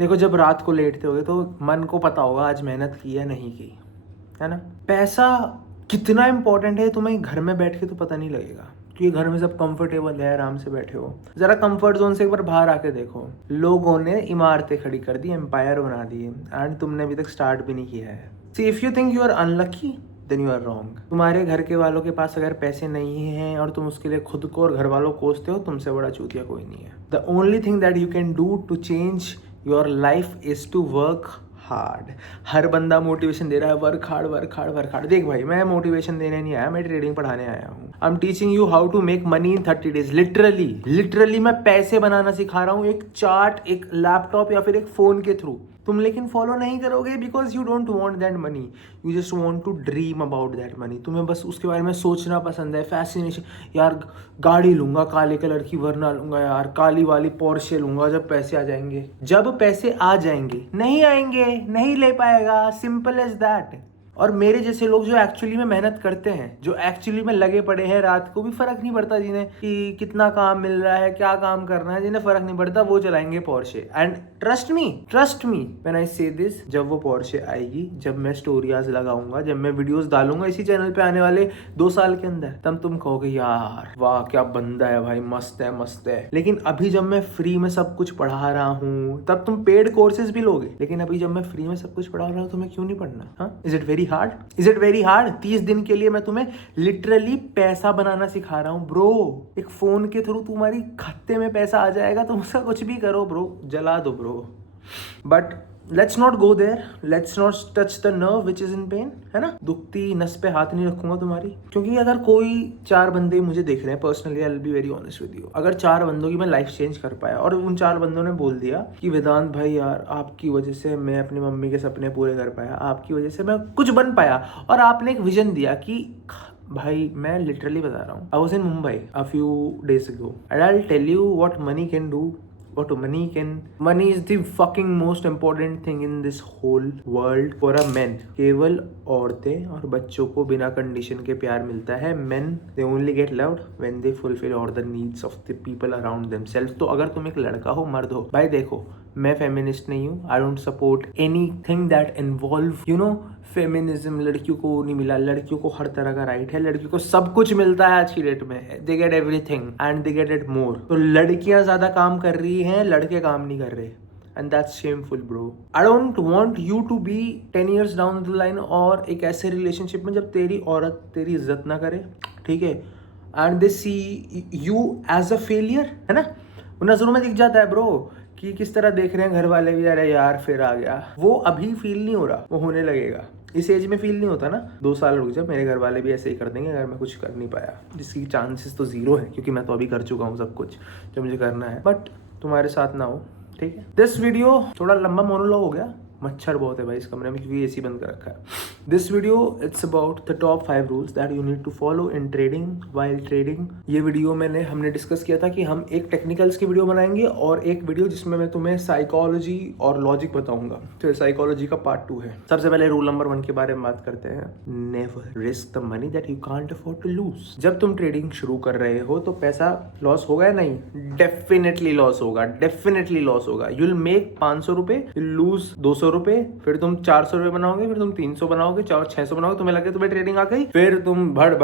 देखो जब रात को लेटते होगे तो मन को पता होगा आज मेहनत की या नहीं की, है ना। पैसा कितना इंपॉर्टेंट है तुम्हें घर में बैठ के तो पता नहीं लगेगा, क्योंकि घर में सब कंफर्टेबल है, आराम से बैठे हो। जरा कंफर्ट जोन से एक बार बाहर आके देखो, लोगों ने इमारतें खड़ी कर दी, एम्पायर बना दिए, एंड तुमने अभी तक स्टार्ट भी नहीं किया है। See if you think you are unlucky then you are wrong. तुम्हारे घर के वालों के पास अगर पैसे नहीं हैं और तुम उसके लिए खुद को और घर वालों को कोसते हो, तुमसे बड़ा चूतिया कोई नहीं है। The only thing that you can do to change your life is to work hard. हर बंदा मोटिवेशन दे रहा है, work hard work hard work hard. देख भाई, मैं मोटिवेशन देने नहीं आया, मैं ट्रेडिंग पढ़ाने आया हूँ। I am teaching you how to make money in 30 days। Literally मैं पैसे बनाना सिखा रहा हूँ, एक चार्ट, एक लैपटॉप या फिर एक फोन के थ्रू। तुम लेकिन फॉलो नहीं करोगे because you don't want that money, you just want to dream about that money. तुम्हें बस उसके बारे में सोचना पसंद है, फैसिनेशन। यार गाड़ी लूंगा काले कलर की, वरना लूंगा यार काली वाली पोर्शे लूंगा जब पैसे आ जाएंगे। जब पैसे आ जाएंगे, नहीं आएंगे, नहीं ले पाएगा, सिंपल एज दैट। और मेरे जैसे लोग जो एक्चुअली में मेहनत करते हैं, जो एक्चुअली में लगे पड़े हैं, रात को भी फर्क नहीं पड़ता जिन्हें कि कितना काम मिल रहा है, क्या काम करना है, जिन्हें फर्क नहीं पड़ता, वो चलाएंगे Porsche. And trust me when I से दिस, जब वो पोर्शे आएगी, जब मैं स्टोरीज लगाऊंगा, जब मैं वीडियोस डालूंगा इसी चैनल पे आने वाले 2 साल के अंदर, तब तुम कहोगे यार वाह क्या बंदा है भाई, मस्त है मस्त है। लेकिन अभी जब मैं फ्री में सब कुछ पढ़ा रहा हूँ, तब तुम पेड कोर्सेज भी लोगे। लेकिन अभी जब मैं फ्री में सब कुछ पढ़ा रहा हूँ, तुम्हें क्यों नहीं पढ़ना? हाँ, is it very hard? Is it very hard? 30 दिन के लिए मैं तुम्हें लिटरली पैसा बनाना सिखा रहा हूँ ब्रो। एक फोन के थ्रू तुम्हारी खाते में पैसा आ जाएगा, तुम उसका कुछ भी करो ब्रो, जला दो bro. But let's not go there, let's not touch the nerve which is in pain, है ना। दुखती नस पे हाथ नहीं रखूंगा तुम्हारी, क्योंकि अगर कोई 4 बंदे मुझे देख रहे हैं, personally I will be very honest with you, अगर 4 बंदों की मैं लाइफ चेंज कर पाया और उन 4 बंदों ने बोल दिया कि वेदांत भाई यार आपकी वजह से मैं अपनी मम्मी के सपने पूरे कर पाया, आपकी वजह से मैं कुछ बन पाया, और आपने एक विजन दिया कि भाई मैं लिटरली बता रहा हूँ, I was in Mumbai a few days ago and I will tell you what money can do. Money is the fucking most important thing in this whole world for a man. केवल औरतें और बच्चों को बिना condition के प्यार मिलता है. Men they only get loved when they fulfill all the needs of the people around themselves. तो अगर तुम एक लड़का हो, मर्द हो, भाई देखो मैं फेमिनिस्ट नहीं हूँ. I don't support anything that involve you know feminism. लड़कियों को नहीं मिला, लड़कियों को हर तरह का राइट है, लड़कियों को सब कुछ मिलता है आज की डेट में. They get everything and they get it more. तो लड़कियां ज्यादा काम कर रही हैं, लड़के काम नहीं कर रहे. And that's shameful bro. I don't want you to be 10 years down the line और एक ऐसे रिलेशनशिप में जब तेरी औरत तेरी इज्जत ना करे, ठीक है, and they see you as a failure, है ना. नजरों में दिख जाता है ब्रो कि किस तरह देख रहे हैं घर वाले भी, अरे यार फिर आ गया. वो अभी फील नहीं हो रहा, वो होने लगेगा. इस एज में फील नहीं होता ना. 2 साल रुक जा, मेरे घर वाले भी ऐसे ही कर देंगे अगर मैं कुछ कर नहीं पाया, जिसकी चांसेस तो 0 है, क्योंकि मैं तो अभी कर चुका हूँ सब कुछ जो मुझे करना है. बट तुम्हारे साथ ना हो, ठीक है. दिस वीडियो थोड़ा लंबा मोनोलॉग हो गया. मच्छर बहुत है भाई इस कमरे में, क्योंकि एसी बंद कर रखा है. This video it's about the top 5 rules that you need to follow in trading while trading. ये वीडियो हमने डिस्कस किया था कि हम एक टेक्निकल्स की वीडियो बनाएंगे और एक वीडियो जिसमें मैं तुम्हें साइकोलॉजी और लॉजिक बताऊंगा. तो साइकोलॉजी का पार्ट 2 है. सबसे पहले रूल नंबर 1 के बारे में बात करते हैं. Never risk the money that you can't afford to lose. जब तुम ट्रेडिंग शुरू कर रहे हो तो पैसा लॉस होगा या नहीं? डेफिनेटली लॉस होगा, डेफिनेटली लॉस होगा. यू विल मेक 500 रुपए, यू लूज 200 रुपए, फिर तुम 400 रुपए बनाओगे, फिर तुम 300 बनाओगे, 600 बनाओगे, तुम्हें लगे तुम्हें ट्रेडिंग आ गई, फिर तुम बढ़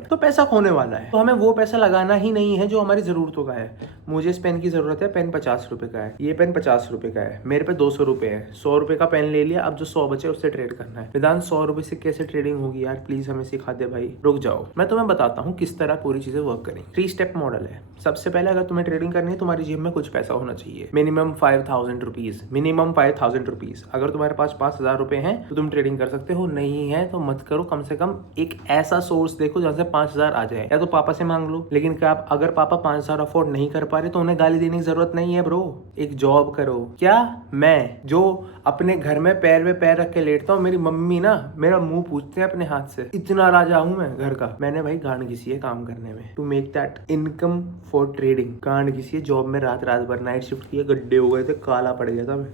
तो पैसा खोने वाला है. तो हमें वो पैसा लगाना ही नहीं है जो हमारी जरूरतों का है. मुझे इस पेन की जरूरत है, पेन 50 रुपए का है, ये पेन 50 रुपए का है, मेरे पे 200 रुपए है, 100 रुपए का पेन ले लिया. अब जो 100 बचे उससे ट्रेड करना है. वेदांत 100 रुपए से कैसे ट्रेडिंग होगी यार, प्लीज हमें सिखा दे भाई. रुक जाओ, मैं तुम्हें बताता हूँ किस तरह पूरी चीजें वर्क करें. 3 स्टेप मॉडल है. सबसे पहले अगर तुम्हें ट्रेडिंग करनी है, तुम्हारी जेब में कुछ पैसा होना चाहिए. Minimum 5,000 rupees, minimum 5,000 rupees. अगर तुम्हारे पास 5,000 रुपए हैं तो तुम ट्रेडिंग कर सकते हो, नहीं है तो मत करो. कम से कम एक ऐसा सोर्स देखो जहां से 5,000 आ जाए, या तो पापा से मांग लो. लेकिन क्या आप अगर पापा 5,000 अफोर्ड नहीं कर पा रहे तो उन्हें गाली देने की जरूरत नहीं है ब्रो. एक जॉब करो. क्या मैं जो अपने घर में पैर में पैर रख के लेटता हूँ, मेरी मम्मी ना मेरा मुंह पूछते हैं अपने हाथ से, इतना राजा हूं मैं घर का. मैंने भाई गांड घिसी है काम करने में, to make that income for trading. गांड घिसी है जॉब में, रात भर नाइट शिफ्ट किया, गड्ढे हो गए थे, काला पड़ गया था मैं.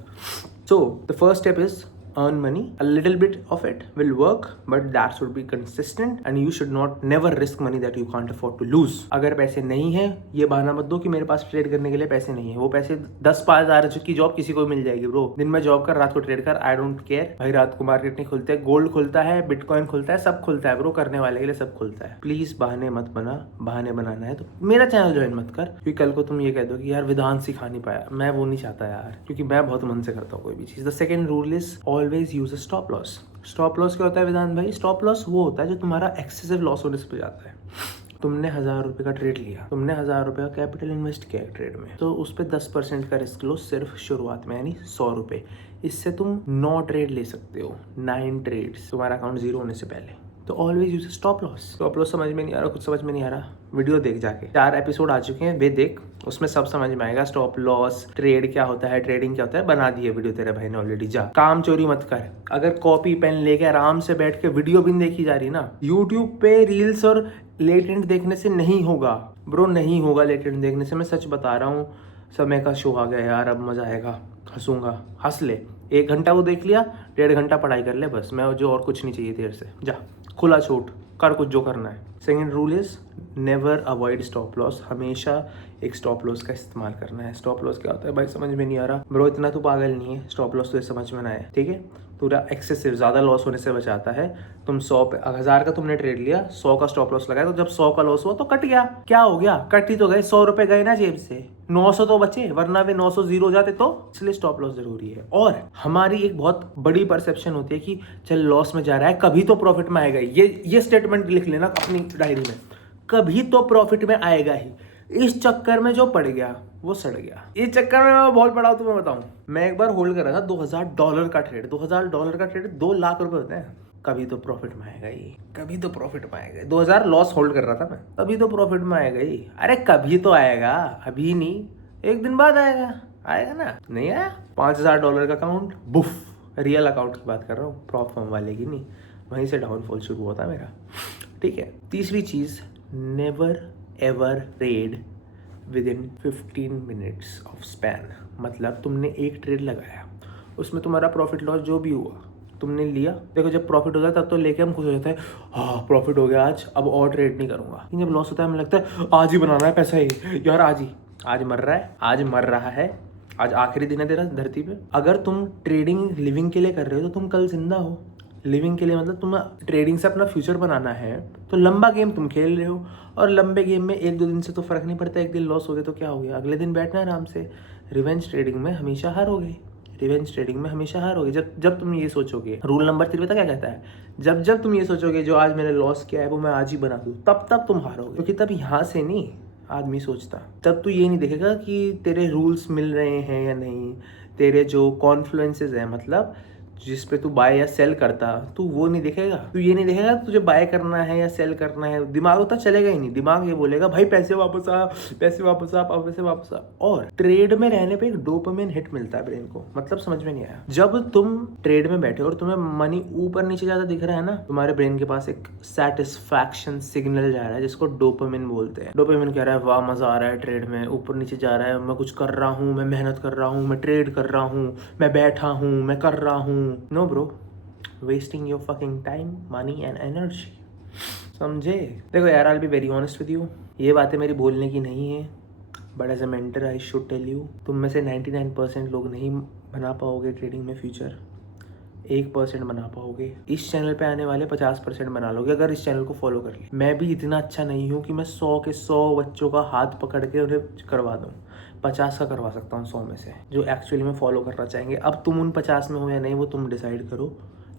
So the first step is earn money, a little bit of it will work, but that should be consistent and you should not never risk money that you can't afford to lose. अगर पैसे नहीं है ये बहाना मत दो कि मेरे पास ट्रेड करने के लिए पैसे नहीं है। वो पैसे 10-5 हज़ार की जॉब किसी को मिल जाएगी ब्रो। दिन में जॉब कर, रात को ट्रेड कर, आई डोंट केयर भाई। रात को मार्केट नहीं खुलते, गोल्ड खुलता है, बिटकॉइन खुलता है, सब खुलता है ब्रो। करने वाले के लिए सब खुलता है। प्लीज बहाने मत बना। बहाने बनाना है तो मेरा चैनल ज्वाइन मत कर, क्योंकि कल को तुम ये कह दो कि यार विधान सिखा नहीं पाया। मैं वो नहीं चाहता यार, क्योंकि मैं बहुत मन से करता हूँ कोई भी चीज। The second rule is always use a stop loss. Stop loss क्या होता है विधान भाई? स्टॉप लॉस वो होता है जो तुम्हारा एक्सेसिव लॉस होने से जाता है। तुमने 1000 रुपये का ट्रेड लिया, तुमने 1000 रुपये का कैपिटल इन्वेस्ट किया ट्रेड में, तो उस पर 10% का रिस्क लो सिर्फ शुरुआत में, यानी 100 रुपये। इससे तुम 9 ट्रेड ले सकते हो, 9 ट्रेड्स तुम्हारा अकाउंट जीरो होने से पहले। तो always use stop loss. Stop loss समझ में नहीं आ रहा, कुछ समझ में नहीं आ रहा, वीडियो देख जाके। 4 एपिसोड आ चुके हैं, वे देख, उसमें सब समझ में आएगा। स्टॉप लॉस, ट्रेड क्या होता है, ट्रेडिंग क्या होता है, बना दिए वीडियो तेरे भाई ने ऑलरेडी। जा, काम चोरी मत कर। अगर कॉपी पेन लेके आराम से बैठ के वीडियो भी देखी जा रही ना, यूट्यूब पे रील्स और लेटेंट देखने से नहीं होगा ब्रो, नहीं होगा लेटेंट देखने से। मैं सच बता रहा हूँ। समय का शो आ गया यार, अब मजा आएगा, हंसूंगा, हंस ले। 1 घंटा वो देख लिया, 1.5 घंटा पढ़ाई कर ले बस। मैं जो और कुछ नहीं चाहिए देर से। जा, खुला छूट कर कुछ जो करना है। Second rule is never avoid stop loss. हमेशा एक स्टॉप लॉस का इस्तेमाल करना है। स्टॉप लॉस क्या होता है भाई समझ में नहीं आ रहा ब्रो, इतना तो पागल नहीं है। स्टॉप लॉस तो समझ में ना आए, ठीक है। पूरा एक्सेसिव ज़्यादा लॉस होने से बचाता है। तुम 1000 का तुमने ट्रेड लिया, 100 का स्टॉप लॉस लगाया, तो जब 100 का लॉस हुआ तो कट गया। क्या हो गया? कट ही तो गए, 100 रुपए गए ना जेब से, 900 तो बचे, वरना वे 900 जीरो जाते। तो इसलिए स्टॉप लॉस जरूरी है। और हमारी एक बहुत बड़ी परसेप्शन होती है कि चल लॉस में जा रहा है, कभी तो प्रॉफिट में आएगा। ये स्टेटमेंट लिख लेना अपनी डायरी में, कभी तो प्रॉफिट में आएगा ही। इस चक्कर में जो पड़ गया वो सड़ गया। इस चक्कर में मैं बहुत पड़ा हूं, तुम्हें बताऊं। मैं एक बार होल्ड कर रहा था $2000 का ट्रेड। $2000 का ट्रेड 2 लाख रुपए होते हैं। कभी तो प्रॉफिट में आएगा ही, कभी तो प्रॉफिट में आएगा। 2000 लॉस होल्ड कर रहा था मैं, कभी तो प्रॉफिट में आएगा ही। अरे कभी तो आएगा, अभी नहीं, 1 दिन बाद आएगा। आएगा ना? नहीं आया? $5000 का अकाउंट, बुफ। रियल अकाउंट की बात कर रहा हूँ, प्रॉप फॉर्म वाले की नहीं। वहीं से डाउनफॉल शुरू हुआ था मेरा, ठीक है। तीसरी चीज, never ever trade with in 15 minutes of span. मतलब तुमने एक ट्रेड लगाया, उसमें तुम्हारा प्रॉफिट लॉस जो भी हुआ तुमने लिया। देखो जब प्रॉफिट होता है तब तो लेके हम खुश हो जाते हैं, हाँ प्रॉफिट हो गया आज, अब और ट्रेड नहीं करूंगा। लेकिन जब लॉस होता है हमें लगता है आज ही बनाना है पैसा ही यार, आज मर रहा है, आज मर रहा है, आज आखिरी दिन है तेरा धरती पे। अगर तुम ट्रेडिंग लिविंग के लिए कर रहे हो तो तुम कल जिंदा हो। लिविंग के लिए मतलब तुम्हें ट्रेडिंग से अपना फ्यूचर बनाना है, तो लंबा गेम तुम खेल रहे हो। और लंबे गेम में 1-2 दिन से तो फर्क नहीं पड़ता। 1 दिन लॉस हो गया तो क्या हो गया, अगले दिन बैठना आराम से। रिवेंज ट्रेडिंग में हमेशा हारोगे, रिवेंज ट्रेडिंग में हमेशा हारोगे। जब तुम ये सोचोगे, रूल नंबर 3 पता क्या कहता है, जब तुम ये सोचोगे जो आज मैंने लॉस किया है वो मैं आज ही बना दूँ, तब तुम हारोगे। क्योंकि तब यहाँ से नहीं आदमी सोचता, तब तू ये नहीं देखेगा कि तेरे रूल्स मिल रहे हैं या नहीं, तेरे जो कॉन्फ्लुएंसेस हैं, मतलब जिस पे तू बाय या सेल करता, तू वो नहीं देखेगा। तू ये नहीं देखेगा तुझे बाय करना है या सेल करना है, दिमाग उतना चलेगा ही नहीं। दिमाग ये बोलेगा भाई पैसे वापस आ, पैसे वापस आ, पैसे वापस आ। और ट्रेड में रहने पे एक डोपामिन हिट मिलता है ब्रेन को। मतलब समझ में नहीं आया, जब तुम ट्रेड में बैठे और तुम्हें मनी ऊपर नीचे ज्यादा दिख रहा है ना, तुम्हारे ब्रेन के पास एक सेटिस्फैक्शन सिग्नल जा रहा है जिसको डोपामिन बोलते हैं। डोपामिन कह रहा है वाह मजा आ रहा है, ट्रेड में ऊपर नीचे जा रहा है, मैं कुछ कर रहा हूँ, मैं मेहनत कर रहा हूँ, मैं ट्रेड कर रहा हूँ, मैं बैठा हूँ, मैं कर रहा हूँ। No bro, wasting your fucking time, money and energy. समझे? देखो यार, I'll be very honest with you, ये बातें मेरी बोलने की नहीं है, but as a mentor I should tell you, तुम में से 99% लोग नहीं बना पाओगे ट्रेडिंग में फ्यूचर, 1% बना पाओगे। इस चैनल पे आने वाले 50% बना लोगे अगर इस चैनल को फॉलो कर लिया। मैं भी इतना अच्छा नहीं हूँ कि मैं 100 के 100 बच्चों का हाथ पकड़ के उन्हें करवा दूँ। 50 का करवा सकता हूँ 100 में से, जो एक्चुअली में फॉलो करना चाहेंगे। अब तुम उन 50 में हो या नहीं वो तुम डिसाइड करो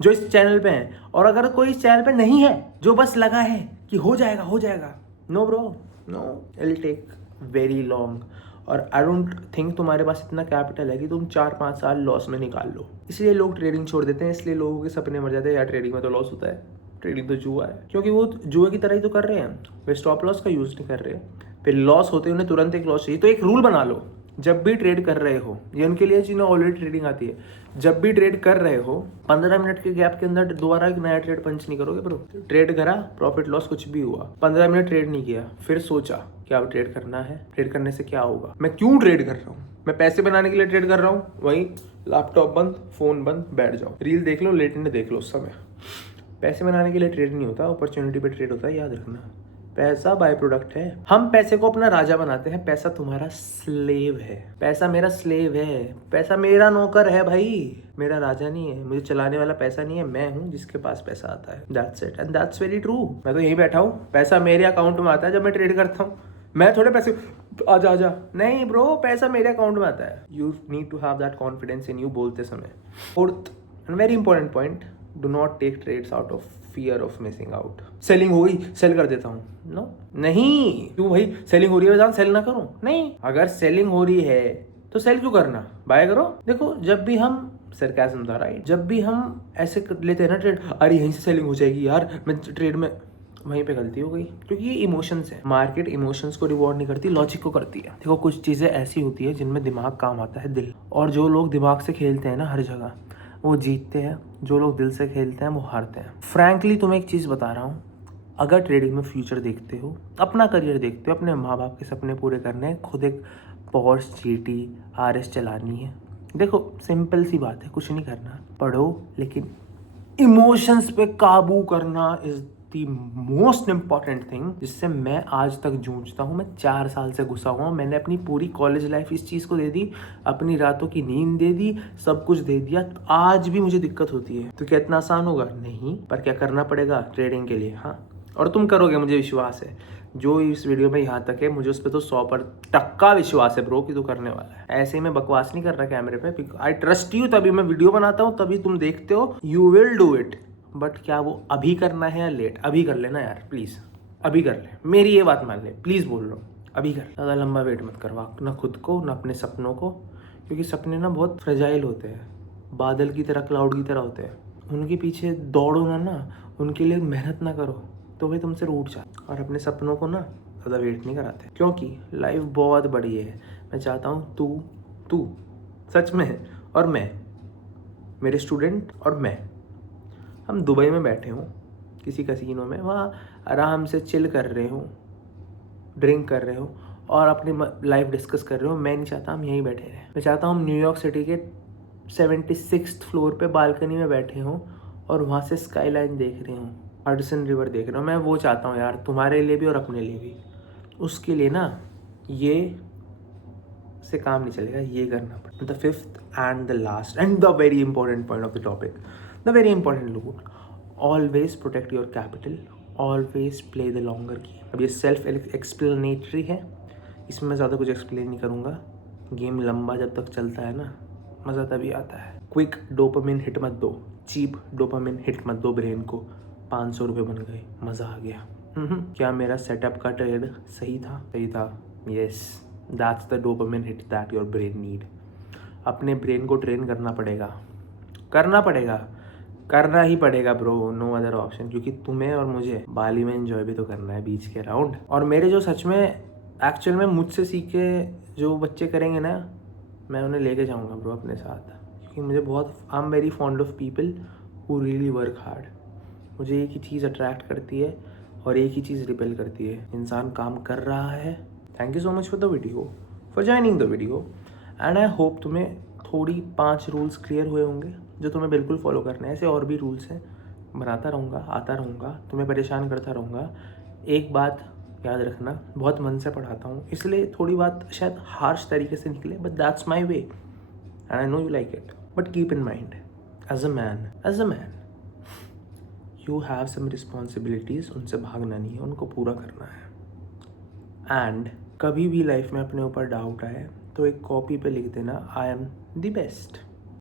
जो इस चैनल पे हैं। और अगर कोई इस चैनल पे नहीं है, जो बस लगा है कि हो जाएगा, no bro, no, it will take very long. और आई डोंट थिंक तुम्हारे पास इतना कैपिटल है कि तुम 4-5 साल लॉस में निकाल लो। इसलिए लोग ट्रेडिंग छोड़ देते हैं, इसलिए लोगों के सपने मर जाते हैं यार ट्रेडिंग में तो लॉस होता है, ट्रेडिंग तो जुआ है। क्योंकि वो जुए की तरह ही तो कर रहे हैं, वे स्टॉप लॉस का यूज नहीं कर रहे। फिर लॉस होते उन्हें तुरंत एक लॉस चाहिए। तो एक रूल बना लो जब भी ट्रेड कर रहे हो, ये उनके लिए जिन्हें ऑलरेडी ट्रेडिंग आती है, जब भी ट्रेड कर रहे हो 15 मिनट के गैप के अंदर दोबारा एक नया ट्रेड पंच नहीं करोगे ब्रो। ट्रेड करा, प्रॉफिट लॉस कुछ भी हुआ, 15 मिनट ट्रेड नहीं किया, फिर सोचा क्या अब ट्रेड करना है, ट्रेड करने से क्या होगा, मैं क्यों ट्रेड कर रहा हूँ, मैं पैसे बनाने के लिए ट्रेड कर रहा हूँ, वही लैपटॉप बंद, फोन बंद, बैठ जाओ, रील देख लो, लेटेंट देख लो। उस समय पैसे बनाने के लिए ट्रेड नहीं होता, अपॉर्चुनिटी पे ट्रेड होता है, याद रखना। पैसा बाय प्रोडक्ट है। हम पैसे को अपना राजा बनाते हैं, पैसा तुम्हारा स्लेव है। पैसा मेरा स्लेव है, पैसा मेरा नौकर है भाई, मेरा राजा नहीं है। मुझे चलाने वाला पैसा नहीं है, मैं हूँ जिसके पास पैसा आता है। That's it and that's very true. मैं तो यहीं बैठा हूँ, पैसा मेरे अकाउंट में आता है जब मैं ट्रेड करता हूँ। मैं थोड़े पैसे आजा नहीं ब्रो, पैसा मेरे अकाउंट में आता है। You need to have that confidence in you बोलते समय। Fourth and very important point, do not take trades out of fear of missing out. Selling हो गई, सेल कर देता हूँ, नो नहीं। क्यों भाई, सेलिंग हो रही है सेल ना करूं? नहीं, अगर सेलिंग हो रही है तो सेल क्यों करना, बाय करो। देखो जब भी हम सरकाज़म था राइट, जब भी हम ऐसे लेते हैं ना ट्रेड, अरे यहीं से सेलिंग हो जाएगी यार, मैं ट्रेड में, वहीं पे गलती हो गई। क्योंकि ये इमोशंस है, मार्केट इमोशंस को रिवॉर्ड नहीं करती, लॉजिक को करती है। देखो कुछ चीज़ें ऐसी होती है जिनमें दिमाग काम आता है, दिल। और जो लोग दिमाग से खेलते हैं ना हर जगह, वो जीतते हैं। जो लोग दिल से खेलते हैं वो हारते हैं। फ्रैंकली तुम्हें एक चीज़ बता रहा हूँ, अगर ट्रेडिंग में फ्यूचर देखते हो, अपना करियर देखते हो, अपने माँ बाप के सपने पूरे करने हैं, खुद एक पोर्श GT RS चलानी है, देखो सिंपल सी बात है, कुछ नहीं करना, पढ़ो, लेकिन इमोशंस पे काबू करना is the most important thing, जिससे मैं आज तक जूझता हूँ। मैं 4 साल से घुसा हुआ हूँ, मैंने अपनी पूरी कॉलेज लाइफ इस चीज़ को दे दी, अपनी रातों की नींद दे दी, सब कुछ दे दिया, आज भी मुझे दिक्कत होती है। तो क्या इतना आसान होगा? नहीं, पर क्या करना पड़ेगा ट्रेडिंग के लिए, हाँ, और तुम करोगे, मुझे विश्वास है। जो इस वीडियो में यहाँ तक है, मुझे उस पर तो 100% विश्वास है ब्रो कि तू करने वाला है। ऐसे ही मैं बकवास नहीं कर रहा कैमरे पे, आई ट्रस्ट यू, तभी मैं वीडियो बनाता हूँ, तभी तुम देखते हो। You will do it, but क्या वो अभी करना है या लेट? अभी कर लेना यार प्लीज़, अभी कर ले, मेरी ये बात मान ले, प्लीज़ बोल रहा हूँ, अभी कर। ज़्यादा लंबा वेट मत करवा, ना खुद को ना अपने सपनों को, क्योंकि सपने ना बहुत फ्रेजाइल होते हैं, बादल की तरह, क्लाउड की तरह होते हैं। उनके पीछे दौड़ो ना, उनके लिए मेहनत ना करो, तो वे तुमसे रूठ जाते। और अपने सपनों को ना ज़्यादा वेट नहीं कराते, क्योंकि लाइफ बहुत बड़ी है। मैं चाहता हूँ तू सच में, और मैं, मेरे स्टूडेंट और मैं, हम दुबई में बैठे हों किसी कैसीनो में, वहाँ आराम से चिल कर रहे हो, ड्रिंक कर रहे हो और अपनी लाइफ डिस्कस कर रहे हो। मैं नहीं चाहता हम यहीं बैठे रहें। मैं चाहता हूँ हम न्यूयॉर्क सिटी के 76th फ्लोर पे बालकनी में बैठे हों और वहाँ से स्काई लाइन देख रहे हों, हडसन रिवर देख रहे हो। मैं वो चाहता हूँ यार, तुम्हारे लिए भी और अपने लिए भी। उसके लिए ना ये से काम नहीं चलेगा, ये करना पड़ेगा। The fifth and the last and the very important point of the topic, the very important loot, always protect your capital, always play the longer game. अब ये सेल्फ एक्सप्लेनेटरी है, इसमें मैं ज़्यादा कुछ एक्सप्लेन नहीं करूँगा। गेम लंबा जब तक चलता है ना, मज़ा तभी आता है। क्विक डोपामिन हिट मत दो, चीप डोपामिन हिट मत दो ब्रेन को। 500 रुपये बन गए, मज़ा आ गया। क्या मेरा सेटअप का ट्रेड सही था? सही था, yes, that's the dopamine hit that your brain need. अपने ब्रेन को ट्रेन करना पड़ेगा, करना ही पड़ेगा ब्रो, नो अदर ऑप्शन। क्योंकि तुम्हें और मुझे बाली में एंजॉय भी तो करना है, बीच के राउंड। और मेरे जो सच में एक्चुअल में मुझसे सीखे जो बच्चे करेंगे ना, मैं उन्हें लेके जाऊंगा ब्रो अपने साथ। क्योंकि मुझे बहुत, I am very fond of people who really work hard. मुझे एक ही चीज़ अट्रैक्ट करती है और एक ही चीज़ रिपेल करती है, इंसान काम कर रहा है। Thank you so much for the video, for joining the video, and I hope तुम्हें थोड़ी 5 रूल्स क्लियर हुए होंगे जो तुम्हें बिल्कुल फॉलो करने हैं। ऐसे और भी रूल्स हैं, बनाता रहूँगा, आता रहूँगा, तुम्हें परेशान करता रहूँगा। एक बात याद रखना, बहुत मन से पढ़ाता हूँ, इसलिए थोड़ी बात शायद हार्श तरीके से निकले, but that's my way and I know you like it. But keep in mind, as a man you have some responsibilities, उनसे भागना नहीं है, उनको पूरा करना है। एंड कभी भी लाइफ में अपने ऊपर डाउट आए तो एक कॉपी पे लिख देना, आई एम द बेस्ट।